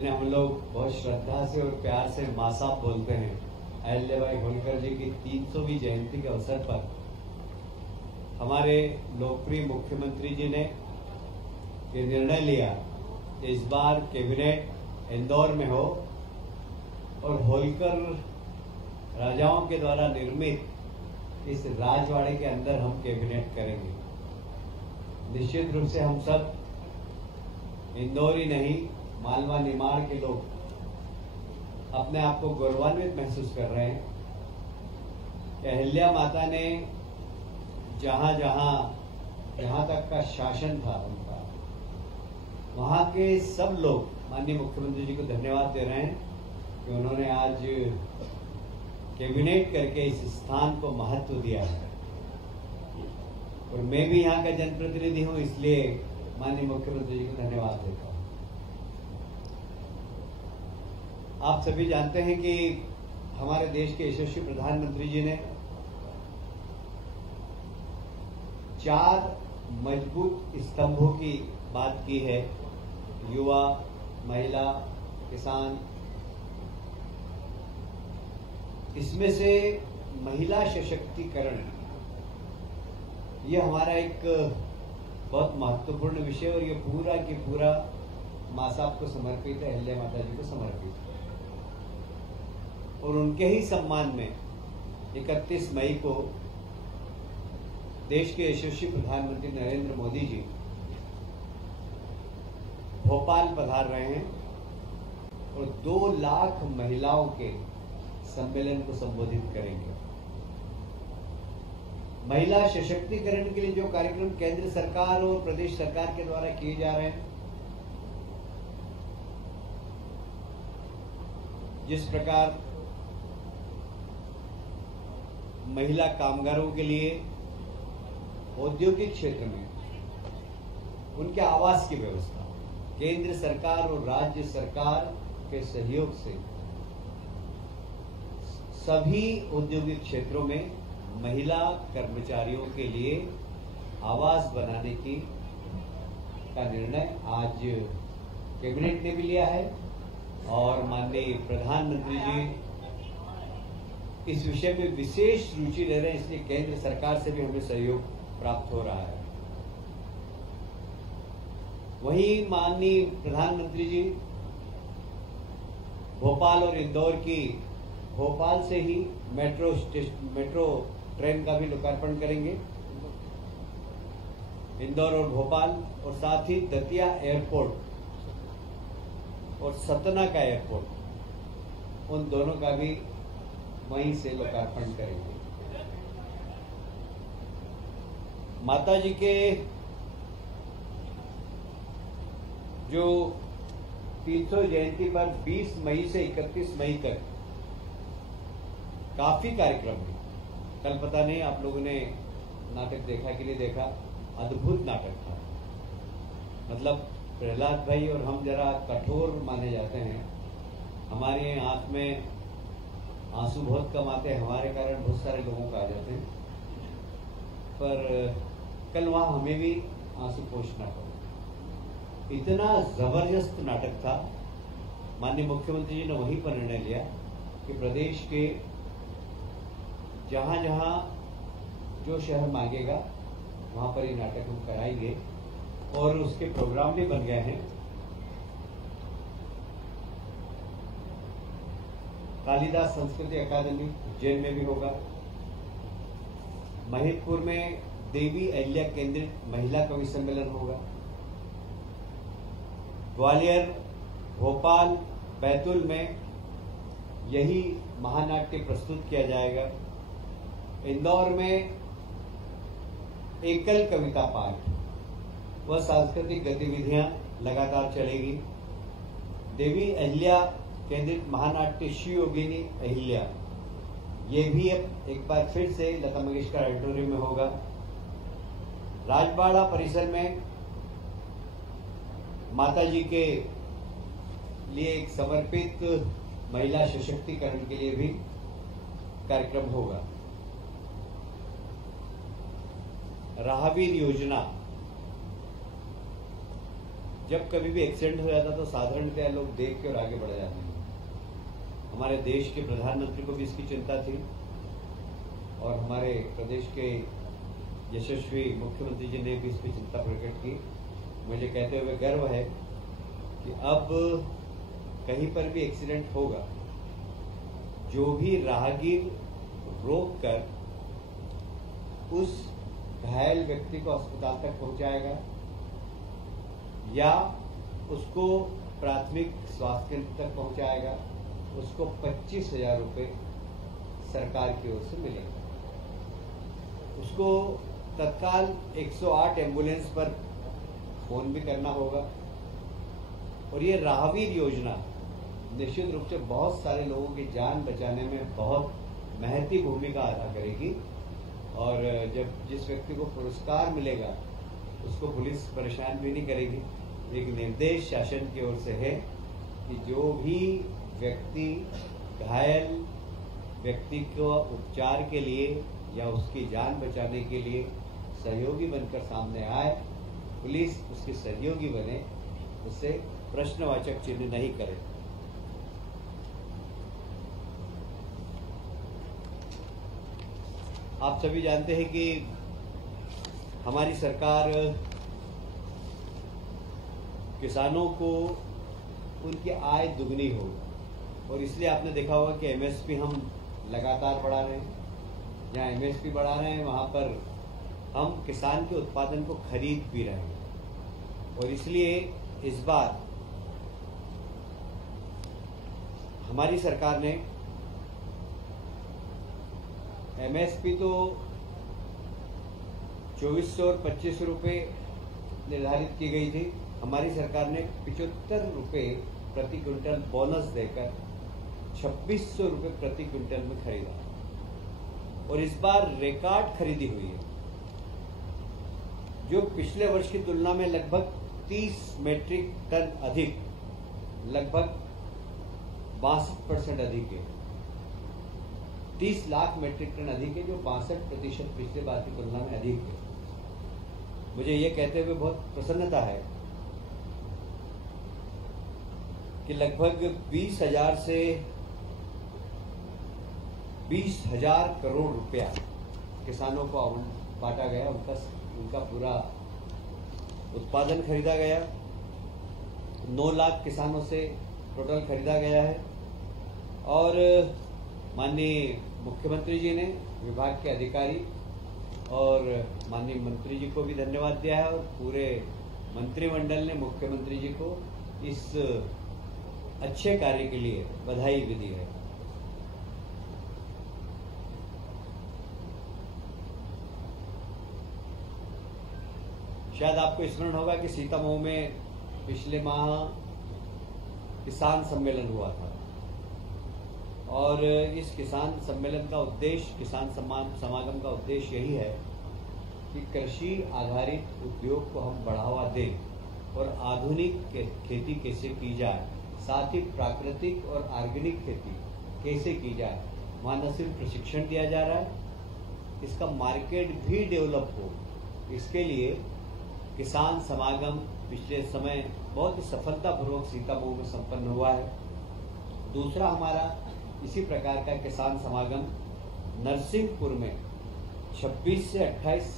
हम लोग बहुत श्रद्धा से और प्यार से माँ साहब बोलते हैं। अहिल्याबाई होलकर जी की 300वीं जयंती के अवसर पर हमारे लोकप्रिय मुख्यमंत्री जी ने ये निर्णय लिया कि इस बार कैबिनेट इंदौर में हो और होलकर राजाओं के द्वारा निर्मित इस राजवाड़े के अंदर हम कैबिनेट करेंगे। निश्चित रूप से हम सब इंदौर ही नहीं, मालवा निमाड़ के लोग अपने आप को गौरवान्वित महसूस कर रहे हैं कि अहिल्या माता ने जहां तक का शासन था उनका, वहां के सब लोग माननीय मुख्यमंत्री जी को धन्यवाद दे रहे हैं कि उन्होंने आज कैबिनेट करके इस स्थान को महत्व दिया है। और मैं भी यहाँ का जनप्रतिनिधि हूँ, इसलिए माननीय मुख्यमंत्री जी को धन्यवाद देता हूँ। आप सभी जानते हैं कि हमारे देश के यशस्वी प्रधानमंत्री जी ने 4 मजबूत स्तंभों की बात की है: युवा, महिला, किसान। इसमें से महिला सशक्तिकरण ये हमारा एक बहुत महत्वपूर्ण विषय, और ये पूरा की पूरा माँ साहब को समर्पित है, अहिल्या माता जी को समर्पित है। और उनके ही सम्मान में 31 मई को देश के यशस्वी प्रधानमंत्री नरेंद्र मोदी जी भोपाल पधार रहे हैं और 2 लाख महिलाओं के सम्मेलन को संबोधित करेंगे। महिला सशक्तिकरण के लिए जो कार्यक्रम केंद्र सरकार और प्रदेश सरकार के द्वारा किए जा रहे हैं, जिस प्रकार महिला कामगारों के लिए औद्योगिक क्षेत्र में उनके आवास की व्यवस्था केंद्र सरकार और राज्य सरकार के सहयोग से सभी औद्योगिक क्षेत्रों में महिला कर्मचारियों के लिए आवास बनाने का निर्णय आज कैबिनेट ने भी लिया है। और माननीय प्रधानमंत्री जी इस विषय में विशेष रुचि ले रहे हैं, इसलिए केंद्र सरकार से भी हमें सहयोग प्राप्त हो रहा है। वहीं माननीय प्रधानमंत्री जी भोपाल और इंदौर की, भोपाल से ही मेट्रो ट्रेन का भी लोकार्पण करेंगे, इंदौर और भोपाल, और साथ ही दतिया एयरपोर्ट और सतना का एयरपोर्ट, उन दोनों का भी वहीं से लोकार्पण करेंगे। माता जी के जो 300 जयंती पर 20 मई से 31 मई तक काफी कार्यक्रम है। कल पता नहीं आप लोगों ने नाटक देखा कि नहीं देखा, अद्भुत नाटक था। मतलब प्रहलाद भाई और हम जरा कठोर माने जाते हैं, हमारी आंख में आंसू बहुत कम आते हैं, हमारे कारण बहुत सारे लोगों को आ जाते हैं, पर कल वहां हमें भी आंसू पोंछना पड़ा। इतना जबरदस्त नाटक था। माननीय मुख्यमंत्री जी ने वहीं पर निर्णय लिया कि प्रदेश के जहां जहां जो शहर मांगेगा वहां पर ये नाटक हम कराएंगे, और उसके प्रोग्राम भी बन गए हैं। कालिदास संस्कृति अकादमी उज्जैन में भी होगा। महिदपुर में देवी अहिल्या केंद्रित महिला कवि सम्मेलन होगा। ग्वालियर, भोपाल, बैतूल में यही महानाट्य प्रस्तुत किया जाएगा। इंदौर में एकल कविता पाठ व सांस्कृतिक गतिविधियां लगातार चलेगी। देवी अहिल्या केंद्रित महानाट्य श्री योगिनी अहिल्या, ये भी अब एक बार फिर से लता मंगेशकर ऑडिटोरियम में होगा। राजवाड़ा परिसर में माता जी के लिए एक समर्पित महिला सशक्तिकरण के लिए भी कार्यक्रम होगा। राहवीर योजना जब कभी भी एक्सीडेंट हो जाता तो साधारणतः लोग देख के और आगे बढ़ जाते हैं। हमारे देश के प्रधानमंत्री को भी इसकी चिंता थी और हमारे प्रदेश के यशस्वी मुख्यमंत्री जी ने भी इस पर चिंता प्रकट की। मुझे कहते हुए गर्व है कि अब कहीं पर भी एक्सीडेंट होगा, जो भी राहगीर रोक कर उस घायल व्यक्ति को अस्पताल तक पहुंचाएगा या उसको प्राथमिक स्वास्थ्य केंद्र तक पहुंचाएगा, उसको 25,000 रुपये सरकार की ओर से मिलेगा। उसको तत्काल 108 एम्बुलेंस पर फोन भी करना होगा। और ये राहगीर योजना निश्चित रूप से बहुत सारे लोगों की जान बचाने में बहुत महत्वपूर्ण भूमिका अदा करेगी। और जब जिस व्यक्ति को पुरस्कार मिलेगा उसको पुलिस परेशान भी नहीं करेगी। एक निर्देश शासन की ओर से है कि जो भी व्यक्ति घायल व्यक्ति को उपचार के लिए या उसकी जान बचाने के लिए सहयोगी बनकर सामने आए, पुलिस उसकी सहयोगी बने, उससे प्रश्नवाचक चिन्ह नहीं करे। आप सभी जानते हैं कि हमारी सरकार किसानों को उनकी आय दुगनी हो, और इसलिए आपने देखा होगा कि एमएसपी हम लगातार बढ़ा रहे हैं। जहां एमएसपी बढ़ा रहे हैं वहां पर हम किसान के उत्पादन को खरीद भी रहे हैं। और इसलिए इस बार हमारी सरकार ने एमएसपी तो 2400 और 2500 रुपये निर्धारित की गई थी। हमारी सरकार ने 75 रुपये प्रति क्विंटल बोनस देकर 2600 रुपये प्रति क्विंटल में खरीदा। और इस बार रिकॉर्ड खरीदी हुई है, जो पिछले वर्ष की तुलना में लगभग 30 मीट्रिक टन अधिक, लगभग 62% अधिक है। 30 लाख मीट्रिक टन अधिक है, जो 62% पिछले बार की तुलना में अधिक है। मुझे ये कहते हुए बहुत प्रसन्नता है कि लगभग 20,000 से 20,000 करोड़ रुपया किसानों को बांटा गया, उनका पूरा उत्पादन खरीदा गया। 9 लाख किसानों से टोटल खरीदा गया है। और माननीय मुख्यमंत्री जी ने, विभाग के अधिकारी और माननीय मंत्री जी को भी धन्यवाद दिया है, और पूरे मंत्रिमंडल ने मुख्यमंत्री जी को इस अच्छे कार्य के लिए बधाई भी दी है। शायद आपको स्मरण होगा कि सीतामऊ में पिछले माह किसान सम्मेलन हुआ था, और इस किसान सम्मेलन का उद्देश्य, किसान समागम का उद्देश्य यही है कि कृषि आधारित उद्योग को हम बढ़ावा दें और आधुनिक खेती कैसे की जाए, साथ ही प्राकृतिक और ऑर्गेनिक खेती कैसे की जाए। वहाँ न सिर्फ प्रशिक्षण दिया जा रहा है, इसका मार्केट भी डेवलप हो। इसके लिए किसान समागम पिछले समय बहुत ही सफलतापूर्वक सीतामऊ में संपन्न हुआ है। दूसरा हमारा इसी प्रकार का किसान समागम नरसिंहपुर में 26 से 28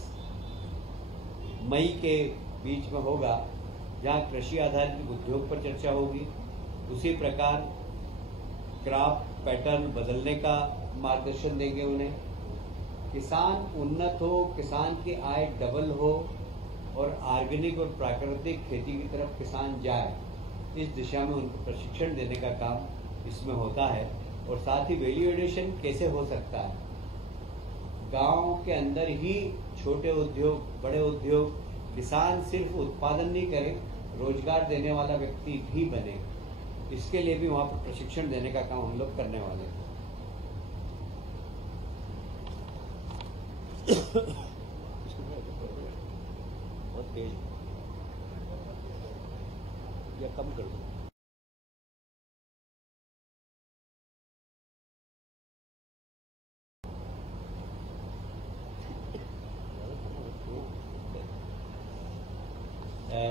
मई के बीच में होगा, जहां कृषि आधारित उद्योग पर चर्चा होगी। उसी प्रकार क्रॉप पैटर्न बदलने का मार्गदर्शन देंगे उन्हें। किसान उन्नत हो, किसान की आय डबल हो और ऑर्गेनिक और प्राकृतिक खेती की तरफ किसान जाए, इस दिशा में उनको प्रशिक्षण देने का काम इसमें होता है। और साथ ही वैल्यू एडिशन कैसे हो सकता है, गांव के अंदर ही छोटे उद्योग, बड़े उद्योग, किसान सिर्फ उत्पादन नहीं करे, रोजगार देने वाला व्यक्ति भी बने, इसके लिए भी वहां पर प्रशिक्षण देने का काम हम लोग करने वाले हैं। बहुत तेज या कम कर दो।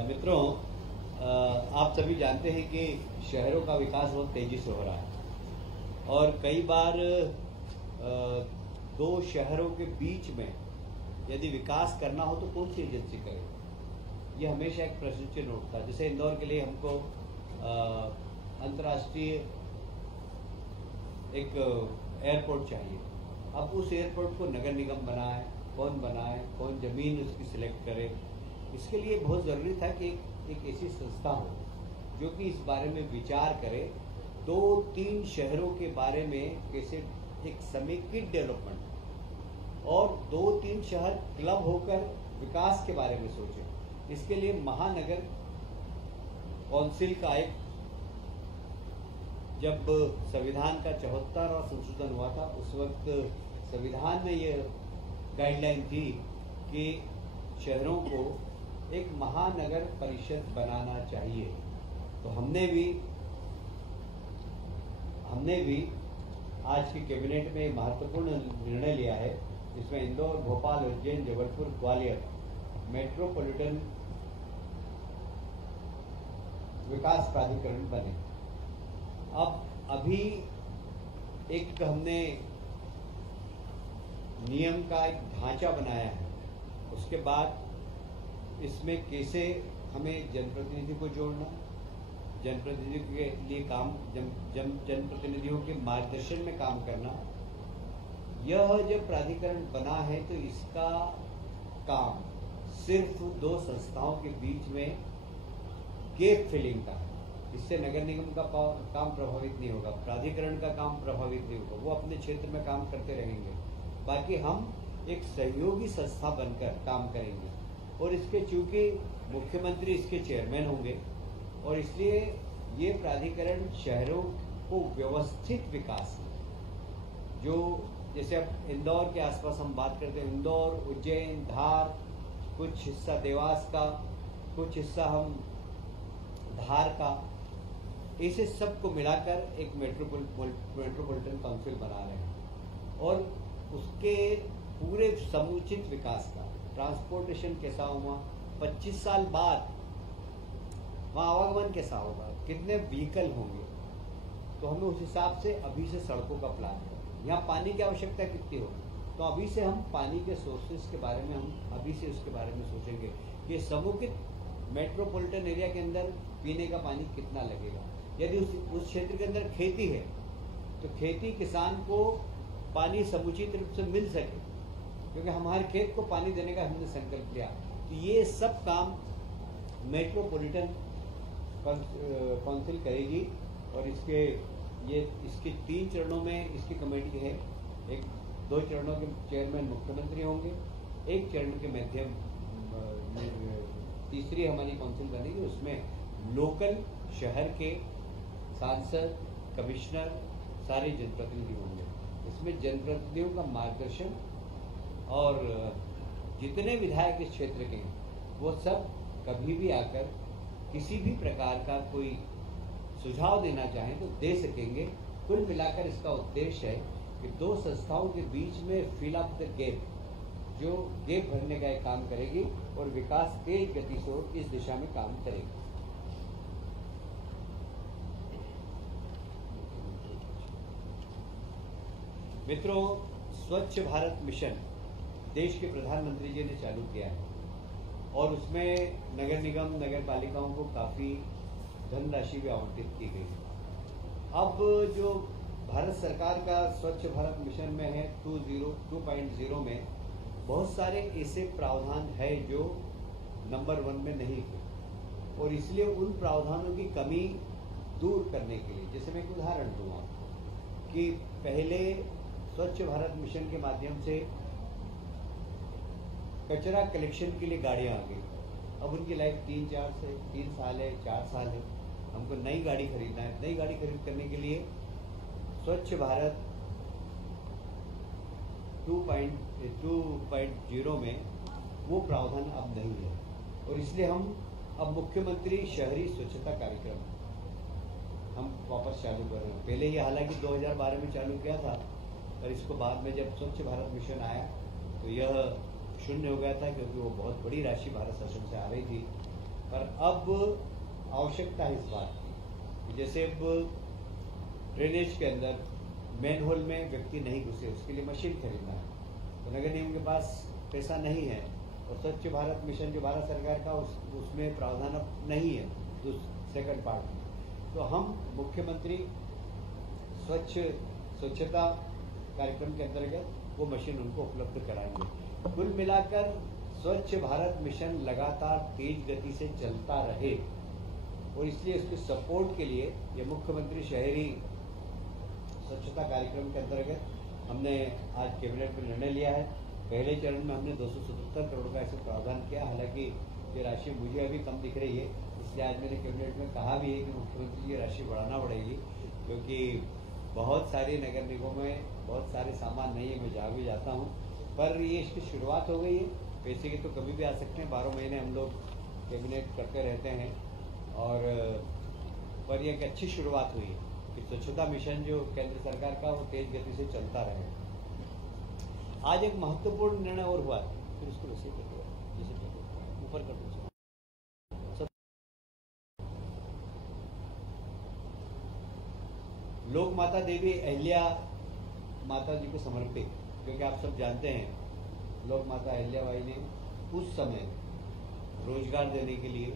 मित्रों, आप सभी जानते हैं कि शहरों का विकास बहुत तेजी से हो रहा है और कई बार दो शहरों के बीच में यदि विकास करना हो तो कौन सी एजेंसी करे, ये हमेशा एक प्रश्न चिन्ह उठता है। जैसे इंदौर के लिए हमको अंतर्राष्ट्रीय एक एयरपोर्ट चाहिए। अब उस एयरपोर्ट को नगर निगम बनाए, कौन जमीन उसकी सिलेक्ट करे, इसके लिए बहुत ज़रूरी था कि एक ऐसी संस्था हो जो कि इस बारे में विचार करे, 2-3 शहरों के बारे में कैसे एक समेकित डेवलपमेंट और 2-3 शहर क्लब होकर विकास के बारे में सोचे। इसके लिए महानगर काउंसिल का एक, जब संविधान का 74वां संशोधन हुआ था उस वक्त संविधान में ये गाइडलाइन थी कि शहरों को एक महानगर परिषद बनाना चाहिए। तो हमने भी आज की कैबिनेट में महत्वपूर्ण निर्णय लिया है, जिसमें इंदौर, भोपाल, उज्जैन, जबलपुर, ग्वालियर मेट्रोपॉलिटन विकास प्राधिकरण बने। अब अभी एक हमने नियम का एक ढांचा बनाया है, उसके बाद इसमें कैसे हमें जनप्रतिनिधि को जोड़ना, जनप्रतिनिधियों के लिए काम, जनप्रतिनिधियों के मार्गदर्शन में काम करना। यह जब प्राधिकरण बना है तो इसका काम सिर्फ 2 संस्थाओं के बीच में गैप फिलिंग का है। इससे नगर निगम का काम प्रभावित नहीं होगा, प्राधिकरण का काम प्रभावित नहीं होगा, वो अपने क्षेत्र में काम करते रहेंगे। बाकी हम एक सहयोगी संस्था बनकर काम करेंगे और इसके चूंकि मुख्यमंत्री इसके चेयरमैन होंगे और इसलिए ये प्राधिकरण शहरों को व्यवस्थित विकास, जो जैसे अब इंदौर के आसपास हम बात करते हैं, इंदौर, उज्जैन, धार, कुछ हिस्सा देवास का, कुछ हिस्सा हम धार का, इसे सबको मिलाकर एक मेट्रोपॉलिटन काउंसिल बना रहे हैं और उसके पूरे समुचित विकास का, ट्रांसपोर्टेशन कैसा हुआ, 25 साल बाद वहाँ आवागमन कैसा होगा, कितने व्हीकल होंगे, तो हमें उस हिसाब से अभी से सड़कों का प्लान है। यहाँ पानी की आवश्यकता कितनी होगी, तो अभी से हम पानी के सोर्सेज के बारे में हम अभी से उसके बारे में सोचेंगे। ये समुचित मेट्रोपॉलिटन एरिया के अंदर पीने का पानी कितना लगेगा, यदि उस क्षेत्र के अंदर खेती है तो खेती किसान को पानी समुचित रूप से मिल सके, क्योंकि हमारे खेत को पानी देने का हमने संकल्प लिया। तो ये सब काम मेट्रोपॉलिटन काउंसिल करेगी और इसके 3 चरणों में इसकी कमेटी है। 2 चरणों के चेयरमैन मुख्यमंत्री होंगे, 1 चरण के मध्यम, तीसरी हमारी काउंसिल बनेगी, उसमें लोकल शहर के सांसद, कमिश्नर, सारे जनप्रतिनिधि होंगे। इसमें जनप्रतिनिधियों का मार्गदर्शन और जितने विधायक इस क्षेत्र के हैं वो सब कभी भी आकर किसी भी प्रकार का कोई सुझाव देना चाहें तो दे सकेंगे। कुल मिलाकर इसका उद्देश्य है कि 2 संस्थाओं के बीच में फिल अप द गैप, जो गैप भरने का एक काम करेगी और विकास तेज गति से इस दिशा में काम करेगी। मित्रों, स्वच्छ भारत मिशन देश के प्रधानमंत्री जी ने चालू किया है और उसमें नगर निगम, नगर पालिकाओं को काफी धनराशि भी आवंटित की गई। अब जो भारत सरकार का स्वच्छ भारत मिशन में है 2.0 में बहुत सारे ऐसे प्रावधान है जो नंबर 1 में नहीं थे और इसलिए उन प्रावधानों की कमी दूर करने के लिए, जैसे मैं एक उदाहरण दूंगा कि पहले स्वच्छ भारत मिशन के माध्यम से कचरा कलेक्शन के लिए गाड़ियां आ गई। अब उनकी लाइफ 3 साल है, 4 साल है, हमको नई गाड़ी खरीदना है। नई गाड़ी खरीद करने के लिए स्वच्छ भारत 2.0 में वो प्रावधान अब नहीं है और इसलिए हम अब मुख्यमंत्री शहरी स्वच्छता कार्यक्रम हम वापस चालू कर रहे हैं। पहले ये हालांकि 2012 में चालू किया था, पर इसको बाद में जब स्वच्छ भारत मिशन आया तो यह शून्य हो गया था, क्योंकि वो बहुत बड़ी राशि भारत शासन से आ रही थी। पर अब आवश्यकता है इस बात की। जैसे अब ड्रेनेज के अंदर मेन होल में व्यक्ति नहीं घुसे, उसके लिए मशीन खरीदना है, तो नगर निगम के पास पैसा नहीं है। और स्वच्छ भारत मिशन जो भारत सरकार का उसमें प्रावधान अब नहीं है सेकंड पार्ट में। तो हम मुख्यमंत्री स्वच्छता कार्यक्रम के अंतर्गत वो मशीन उनको उपलब्ध कराएंगे। कुल मिलाकर स्वच्छ भारत मिशन लगातार तेज गति से चलता रहे, और इसलिए इसके सपोर्ट के लिए ये मुख्यमंत्री शहरी स्वच्छता कार्यक्रम के अंतर्गत हमने आज कैबिनेट में निर्णय लिया है। पहले चरण में हमने 277 करोड़ का ऐसे प्रावधान किया। हालांकि ये राशि मुझे अभी कम दिख रही है, इसलिए आज मैंने कैबिनेट में कहा भी है कि मुख्यमंत्री जी ये राशि बढ़ाना पड़ेगी, क्योंकि बहुत सारे नगर निगमों में बहुत सारे सामान नहीं है। मैं जहाँ भी जाता हूँ, पर ये इसकी शुरुआत हो गई है। पैसे के तो कभी भी आ सकते हैं, 12 महीने हम लोग कैबिनेट करते रहते हैं, और पर यह एक अच्छी शुरुआत हुई है कि स्वच्छता मिशन जो केंद्र सरकार का वो तेज गति से चलता रहे। आज एक महत्वपूर्ण निर्णय और हुआ, फिर उसको वैसे कर दो, जैसे ऊपर कर दो। लोक माता देवी अहिल्या माता जी को समर्पित, क्योंकि आप सब जानते हैं लोक माता अहिल्याबाई ने उस समय रोजगार देने के लिए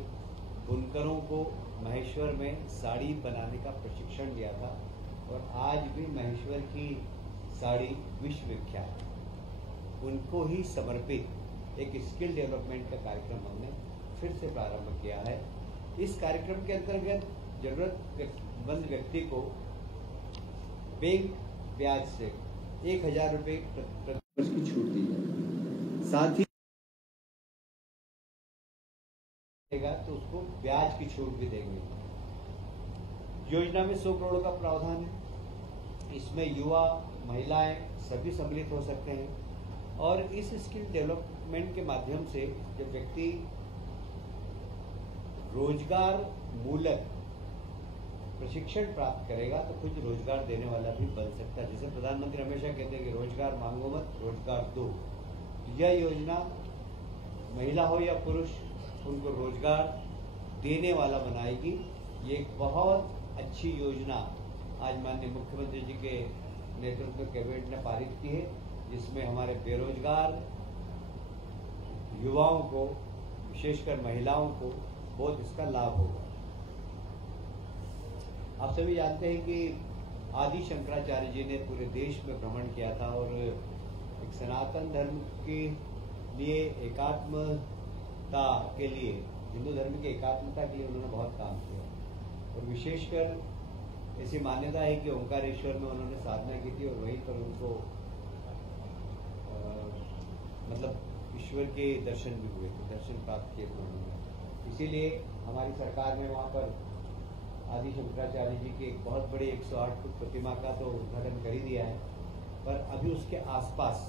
बुनकरों को महेश्वर में साड़ी बनाने का प्रशिक्षण दिया था, और आज भी महेश्वर की साड़ी विश्व विख्यात है। उनको ही समर्पित एक स्किल डेवलपमेंट का कार्यक्रम हमने फिर से प्रारंभ किया है। इस कार्यक्रम के अंतर्गत जरूरतमंद व्यक्ति को बैंक ब्याज से 1000 रुपये प्रति वर्ष की छूट दी जाएगी। साथ ही तो उसको ब्याज की छूट भी देंगे। योजना में 100 करोड़ का प्रावधान है। इसमें युवा, महिलाएं सभी सम्मिलित हो सकते हैं, और इस स्किल डेवलपमेंट के माध्यम से जब व्यक्ति रोजगार मूलक प्रशिक्षण प्राप्त करेगा तो कुछ रोजगार देने वाला भी बन सकता है। जैसे प्रधानमंत्री हमेशा कहते हैं कि रोजगार मांगो मत, रोजगार दो। यह योजना महिला हो या पुरुष, उनको रोजगार देने वाला बनाएगी। ये एक बहुत अच्छी योजना आज माननीय मुख्यमंत्री जी के नेतृत्व में कैबिनेट ने पारित की है, जिसमें हमारे बेरोजगार युवाओं को, विशेषकर महिलाओं को बहुत इसका लाभ होगा। आप सभी जानते हैं कि आदि शंकराचार्य जी ने पूरे देश में भ्रमण किया था, और एक सनातन धर्म के लिए एकात्मता के लिए, हिंदू धर्म की एकात्मता के लिए उन्होंने बहुत काम किया, और विशेषकर ऐसी मान्यता है कि ओंकारेश्वर में उन्होंने साधना की थी, और वहीं पर उनको मतलब ईश्वर के दर्शन भी हुए थे, दर्शन प्राप्त किए थे उन्होंने। इसीलिए हमारी सरकार ने वहाँ पर आदि शंकराचार्य जी की एक बहुत बड़ी 108 फुट प्रतिमा का तो उद्घाटन कर ही दिया है, पर अभी उसके आसपास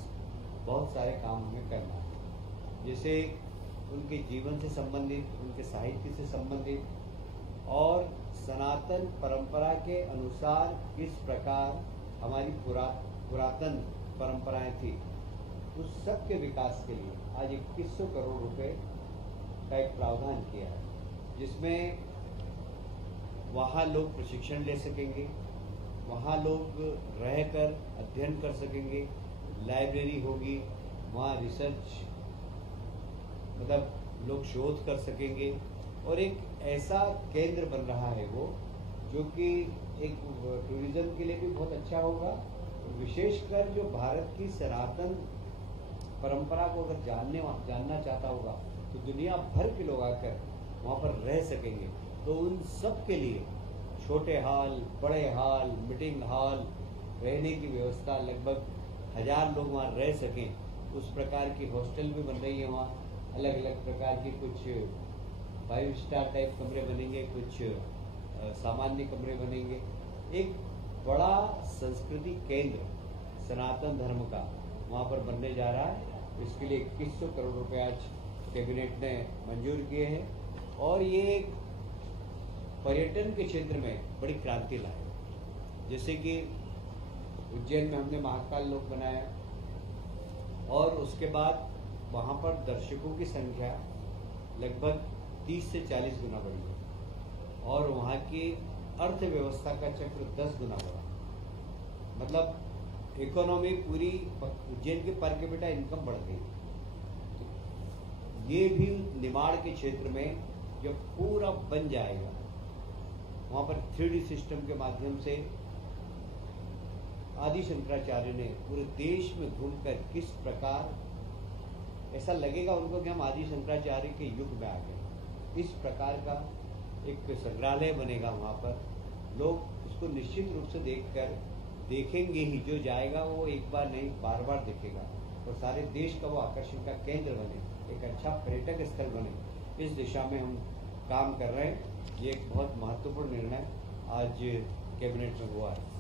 बहुत सारे काम हमें करना है। जैसे उनके जीवन से संबंधित, उनके साहित्य से संबंधित, और सनातन परंपरा के अनुसार किस प्रकार हमारी पुरातन परंपराएं थी, उस सब के विकास के लिए आज 2100 करोड़ रुपए का एक प्रावधान किया है, जिसमें वहाँ लोग प्रशिक्षण ले सकेंगे, वहाँ लोग रहकर अध्ययन कर सकेंगे, लाइब्रेरी होगी, वहाँ रिसर्च मतलब लोग शोध कर सकेंगे, और एक ऐसा केंद्र बन रहा है वो, जो कि एक टूरिज्म के लिए भी बहुत अच्छा होगा। विशेषकर जो भारत की सनातन परंपरा को अगर जानना चाहता होगा तो दुनिया भर के लोग आकर वहाँ पर रह सकेंगे। तो उन सब के लिए छोटे हॉल, बड़े हॉल, मीटिंग हॉल, रहने की व्यवस्था, लगभग 1000 लोग वहाँ रह सकें, उस प्रकार की हॉस्टल भी बन रही है। वहाँ अलग अलग प्रकार की कुछ 5 स्टार टाइप कमरे बनेंगे, कुछ सामान्य कमरे बनेंगे। एक बड़ा संस्कृति केंद्र सनातन धर्म का वहाँ पर बनने जा रहा है। इसके लिए 2100 करोड़ रुपए आज कैबिनेट ने मंजूर किए हैं, और ये पर्यटन के क्षेत्र में बड़ी क्रांति लाए। जैसे कि उज्जैन में हमने महाकाल लोक बनाया, और उसके बाद वहाँ पर दर्शकों की संख्या लगभग 30 से 40 गुना बढ़ी है। और वहाँ की अर्थव्यवस्था का चक्र 10 गुना बढ़ा। मतलब इकोनॉमी पूरी, उज्जैन की पर कैपिटा इनकम बढ़ गई। ये भी निमाड़ के क्षेत्र में जब पूरा बन जाएगा, वहां पर 3D सिस्टम के माध्यम से आदि शंकराचार्य ने पूरे देश में घूमकर किस प्रकार, ऐसा लगेगा उनको कि हम आदि शंकराचार्य के युग में आ गए। इस प्रकार का एक संग्रहालय बनेगा वहां पर। लोग उसको निश्चित रूप से देखेंगे ही, जो जाएगा वो एक बार नहीं बार बार देखेगा, और सारे देश का वो आकर्षण का केंद्र बने, एक अच्छा पर्यटक स्थल बने। इस दिशा में हम काम कर रहे हैं। ये एक बहुत महत्वपूर्ण निर्णय आज कैबिनेट में हुआ है।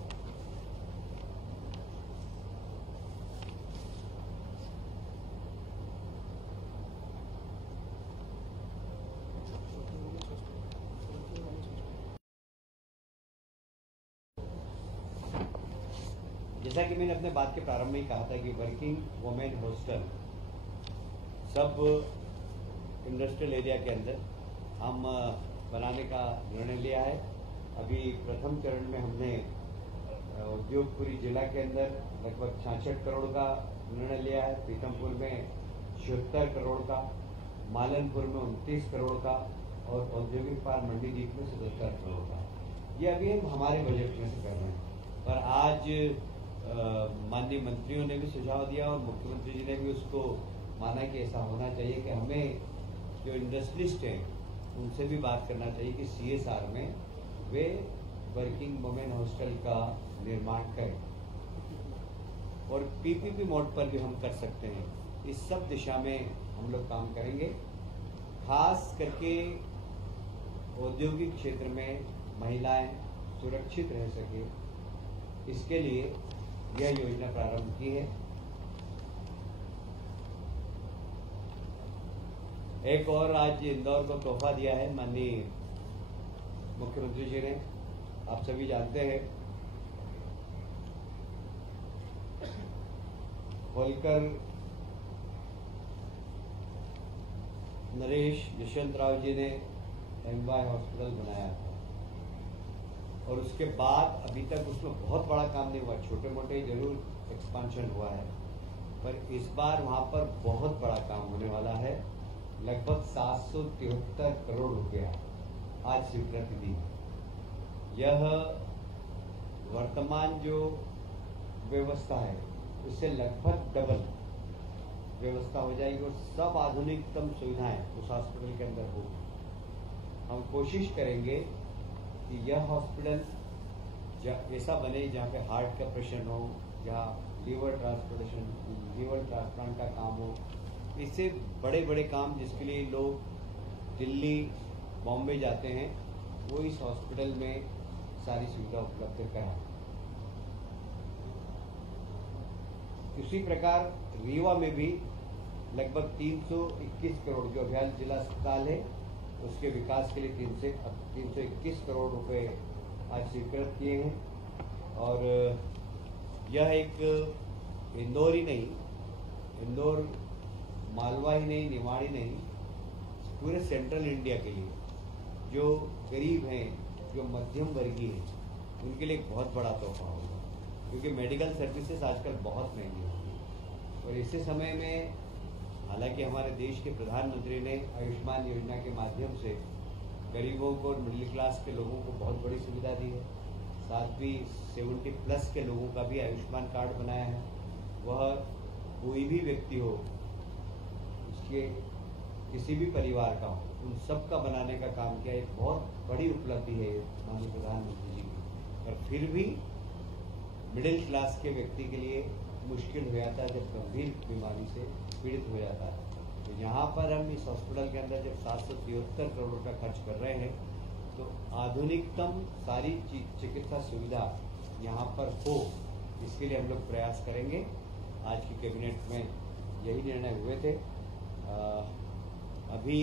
जैसा कि मैंने अपने बात के प्रारंभ में ही कहा था कि वर्किंग वुमेन हॉस्टल सब इंडस्ट्रियल एरिया के अंदर हम बनाने का निर्णय लिया है। अभी प्रथम चरण में हमने उद्योगपुरी जिला के अंदर लगभग 66 करोड़ का निर्णय लिया है, पीतमपुर में 76 करोड़ का, मालनपुर में 29 करोड़ का और औद्योगिक पार्क मंडीदीप में 77 करोड़ का। ये अभी हम हमारे बजट में से कर रहे हैं। पर आज माननीय मंत्रियों ने भी सुझाव दिया और मुख्यमंत्री जी ने भी उसको माना कि ऐसा होना चाहिए कि हमें जो इंडस्ट्रियलिस्ट हैं उनसे भी बात करना चाहिए कि CSR में वे वर्किंग वुमेन हॉस्टल का निर्माण करें, और PPP मोड पर भी हम कर सकते हैं। इस सब दिशा में हम लोग काम करेंगे। खास करके औद्योगिक क्षेत्र में महिलाएं सुरक्षित रह सके, इसके लिए यह योजना प्रारंभ की है। एक और आज इंदौर को तोहफा दिया है माननीय मुख्यमंत्री जी ने। आप सभी जानते हैं होलकर नरेश यशवंत राव जी ने MY हॉस्पिटल बनाया था, और उसके बाद अभी तक उसमें बहुत बड़ा काम नहीं हुआ, छोटे मोटे जरूर एक्सपांशन हुआ है, पर इस बार वहां पर बहुत बड़ा काम होने वाला है। लगभग 773 करोड़ रुपया आज स्वीकृति दी। यह वर्तमान जो व्यवस्था है उससे लगभग डबल व्यवस्था हो जाएगी, और सब आधुनिकतम सुविधाएं उस हॉस्पिटल के अंदर होगी। हम कोशिश करेंगे कि यह हॉस्पिटल ऐसा बने जहाँ पे हार्ट का ऑपरेशन हो, जहाँ लीवर ट्रांसप्लांट का काम हो, इससे बड़े बड़े काम जिसके लिए लोग दिल्ली बॉम्बे जाते हैं, वो इस हॉस्पिटल में सारी सुविधा उपलब्ध कराएं। इसी प्रकार रीवा में भी लगभग 321 करोड़, जो अभियान जिला अस्पताल है उसके विकास के लिए 321 करोड़ रुपए आज स्वीकृत किए हैं। और यह एक इंदौर ही नहीं, इंदौर मालवा ही नहीं, निमाड़ी नहीं, पूरे सेंट्रल इंडिया के लिए जो गरीब हैं, जो मध्यम वर्गीय हैं, उनके लिए एक बहुत बड़ा तोहफा होगा, क्योंकि मेडिकल सर्विसेज आजकल बहुत महंगी होती है। और इसी समय में हालांकि हमारे देश के प्रधानमंत्री ने आयुष्मान योजना के माध्यम से गरीबों को और मिडिल क्लास के लोगों को बहुत बड़ी सुविधा दी है, साथ ही 70+ के लोगों का भी आयुष्मान कार्ड बनाया है। वह कोई भी व्यक्ति हो, उसके किसी भी परिवार का हो, उन सब का बनाने का काम किया। एक बहुत बड़ी उपलब्धि है माननीय प्रधानमंत्री जी की। और फिर भी मिडिल क्लास के व्यक्ति के लिए मुश्किल हो जाता है जब गंभीर बीमारी से पीड़ित हो जाता है। तो यहाँ पर हम इस हॉस्पिटल के अंदर जब 773 करोड़ का खर्च कर रहे हैं, तो आधुनिकतम सारी चिकित्सा सुविधा यहाँ पर हो, इसके लिए हम लोग प्रयास करेंगे। आज की कैबिनेट में यही निर्णय हुए थे। अभी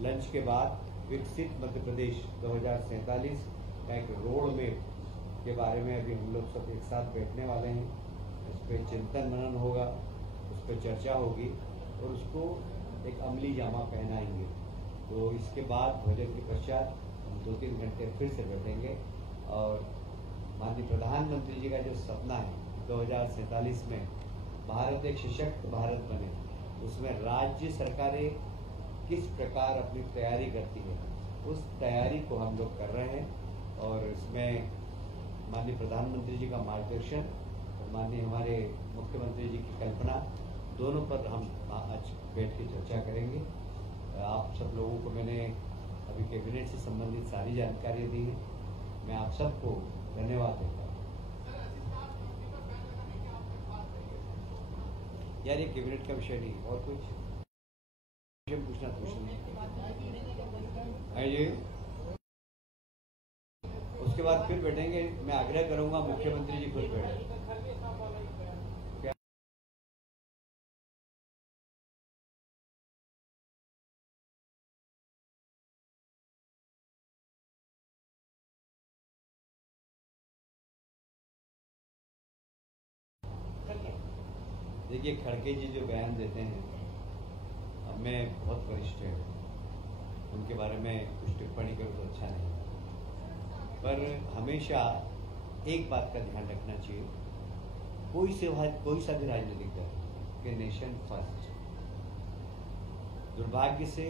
लंच के बाद विकसित मध्य प्रदेश 2047 का एक रोड मैप के बारे में अभी हम लोग सब एक साथ बैठने वाले हैं। उस पर चिंतन मनन होगा, उस पर चर्चा होगी और उसको एक अमली जामा पहनाएंगे। तो इसके बाद भोजन के पश्चात हम 2-3 घंटे फिर से बैठेंगे और माननीय प्रधानमंत्री जी का जो सपना है 2047 में भारत एक सशक्त भारत बने, उसमें राज्य सरकारें किस प्रकार अपनी तैयारी करती है, उस तैयारी को हम लोग कर रहे हैं। और इसमें माननीय प्रधानमंत्री जी का मार्गदर्शन और माननीय हमारे मुख्यमंत्री जी की कल्पना, दोनों पर हम आज बैठ के चर्चा करेंगे। आप सब लोगों को मैंने अभी कैबिनेट से संबंधित सारी जानकारियाँ दी हैं। मैं आप सबको धन्यवाद देता हूँ। यार ये कैबिनेट का विषय नहीं, और कुछ पूछना है जी। उसके बाद फिर बैठेंगे। मैं आग्रह करूंगा मुख्यमंत्री जी खुद बैठे। देखिए, खड़गे जी जो बयान देते हैं, हमें बहुत वरिष्ठ है, उनके बारे में कुछ टिप्पणी करूँ तो अच्छा नहीं, पर हमेशा एक बात का ध्यान रखना चाहिए, कोई सा भी राजनीतिक दल कि नेशन फर्स्ट। दुर्भाग्य से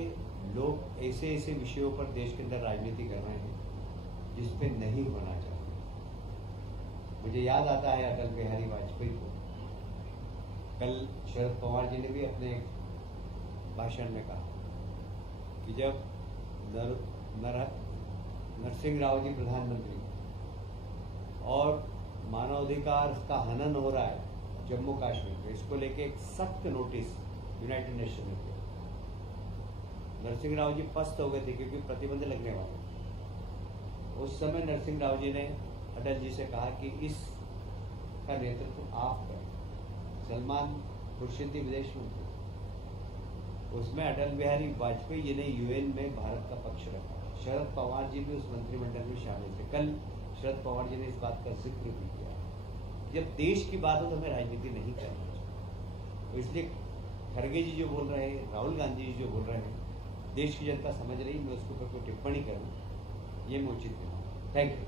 लोग ऐसे ऐसे विषयों पर देश के अंदर राजनीति कर रहे हैं जिस पे नहीं होना चाहिए। मुझे याद आता है अटल बिहारी वाजपेयी को। कल शरद पवार जी ने भी अपने भाषण में कहा कि जब नरसिंह राव जी प्रधानमंत्री और मानवाधिकार का हनन हो रहा है जम्मू कश्मीर में, इसको लेके एक सख्त नोटिस यूनाइटेड नेशन ने दिया। नरसिंह राव जी पस्त हो गए थे क्योंकि प्रतिबंध लगने वाले। उस समय नरसिंह राव जी ने अटल जी से कहा कि इसका नेतृत्व आप करें। सलमान खुर्शीद विदेश मंत्री, उसमें अटल बिहारी वाजपेयी जी ने यूएन में भारत का पक्ष रखा। शरद पवार जी भी उस मंत्रिमंडल में शामिल थे। कल शरद पवार जी ने इस बात का जिक्र भी किया। जब देश की बात हो तो हमें राजनीति नहीं करनी चाहिए। तो इसलिए खड़गे जी जो बोल रहे हैं, राहुल गांधी जी जो बोल रहे हैं, देश की जनता समझ रही, मैं उसके ऊपर कोई टिप्पणी करूँ ये मैं उचित नहीं। Thank you.